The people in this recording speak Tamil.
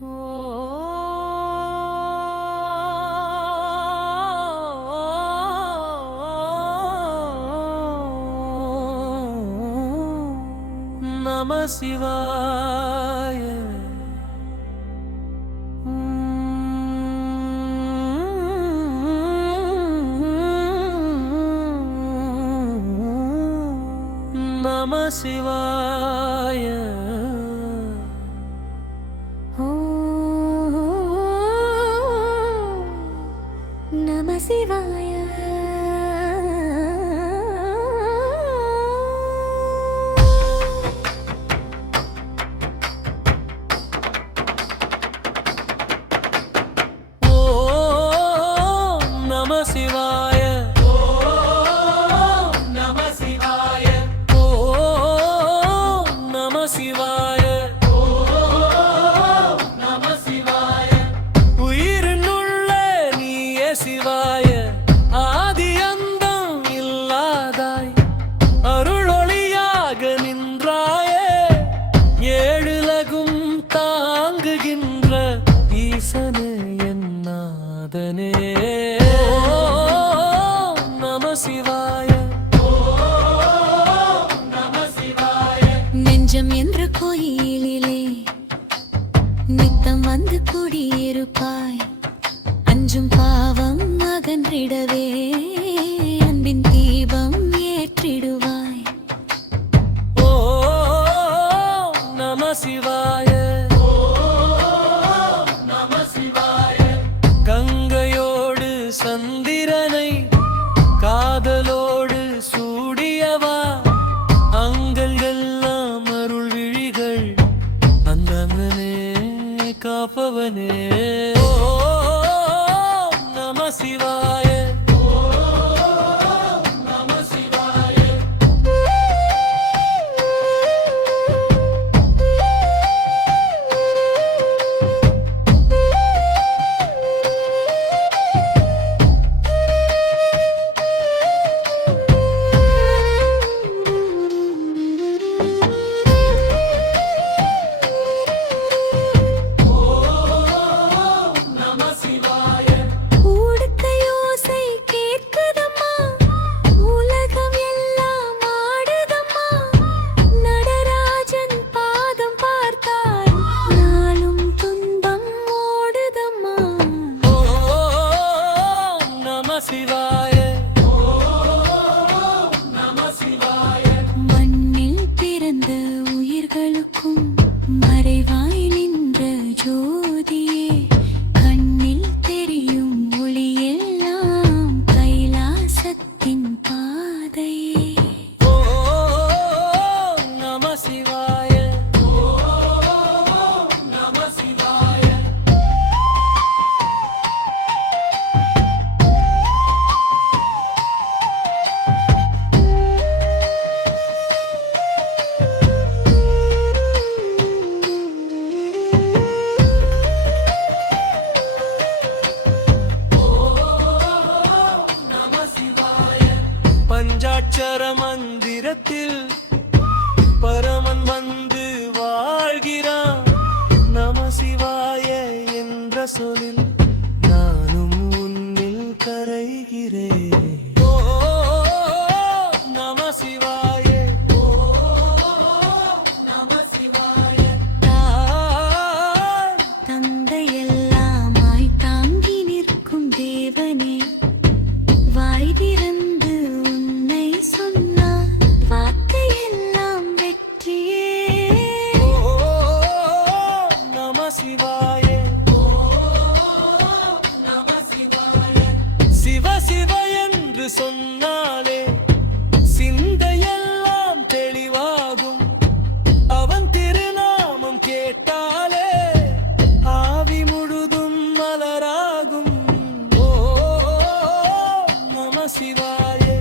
நம சிவாய. நம சிவாய. நம சிவாய. நம சிவாய. நம சிவாய. நம சிவாய. நம சிவாய. உயிரினுள்ள நீயே சிவாய. ஆதி அந்தம் இல்லாதாய் அருளொளியாக நின்றாயே. ஏழுலகும் தாங்குகின்ற ஈசனே என் நாதனே. நெஞ்சம் என்ற கோயிலிலே நித்தம் வந்து குடியிருப்பாய். அஞ்சும் பாவம் அகன்றிடவே அன்பின் தீபம் ஏற்றிடுவாய். ஓ நம சிவாய. நம சிவாய. கங்கையோடு சந்திரனை காதலோடு சூடியவா. அங்கல்கெல்லாம் அருள் விழிகள் அந்தமனே காப்பவனே. நம சிவாய. நம சிவாய. மண்ணில் பிறந்த உயிர்களுக்கும் மறைவாய் நின்ற ஜோதியே. கண்ணில் தெரியும் ஒளியெல்லாம் கைலாசத்தின் பாதையே. நம சிவாய. நம சிவாய. பஞ்சாட்சர மந்திரத்தில் பரமன் வந்து வாழ்கிறான். நம சிவாய என்ற சொல்லில் நானும் உன்னில் கரைகிறேன். நம சிவாய. நம சிவாய. தந்தையெல்லாமாய் தாங்கி நிற்கும் தேவனே, வாய் திறந்து உன்னை சொன்னார் வார்த்தையெல்லாம் வெற்றியே. நம சிவாய. நம சிவாய. சிவ சிவ என்று சொன்னாலே சிந்தையெல்லாம் தெளிவாகும். அவன் திருநாமம் கேட்டாலே ஆவி முழுதும் மலராகும். நம சிவாய.